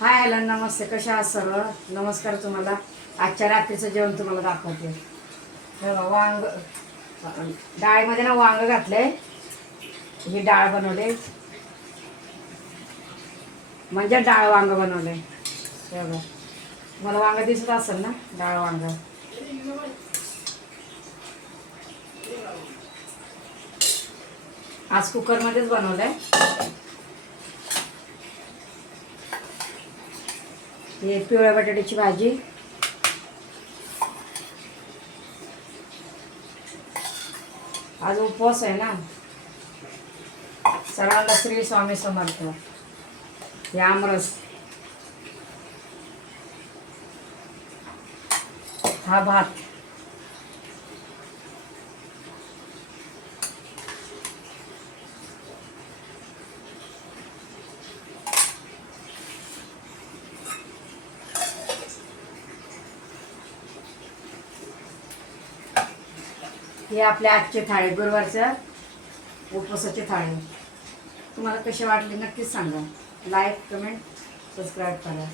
Hi hello नमस्ते, कशा आहात सर्व. नमस्कार. तुम्हाला आजच्या रात्रीचं जेवण तुम्हाला दाखवते. हे बघा, वांग डाळीमध्ये ना वांग घातले, ही डाळ बनवले म्हणजे डाळ वांग बनवले. हे बघा, मला वांग दिसत असेल ना, डाळ वांग. आज कुकरमध्येच बनवलंय. हे पिवळ्या बटाट्याची भाजी, आज उपवास आहे ना, सर्वांना श्री स्वामी समर्थ. हे आमरस, हा भात, हे आपल्या आजचे थाळी, गुरुवारच्या उपवासाची थाळी. तुम्हाला कशी वाटली नक्कीच सांगा. लाईक, कमेंट, सबस्क्राईब करा.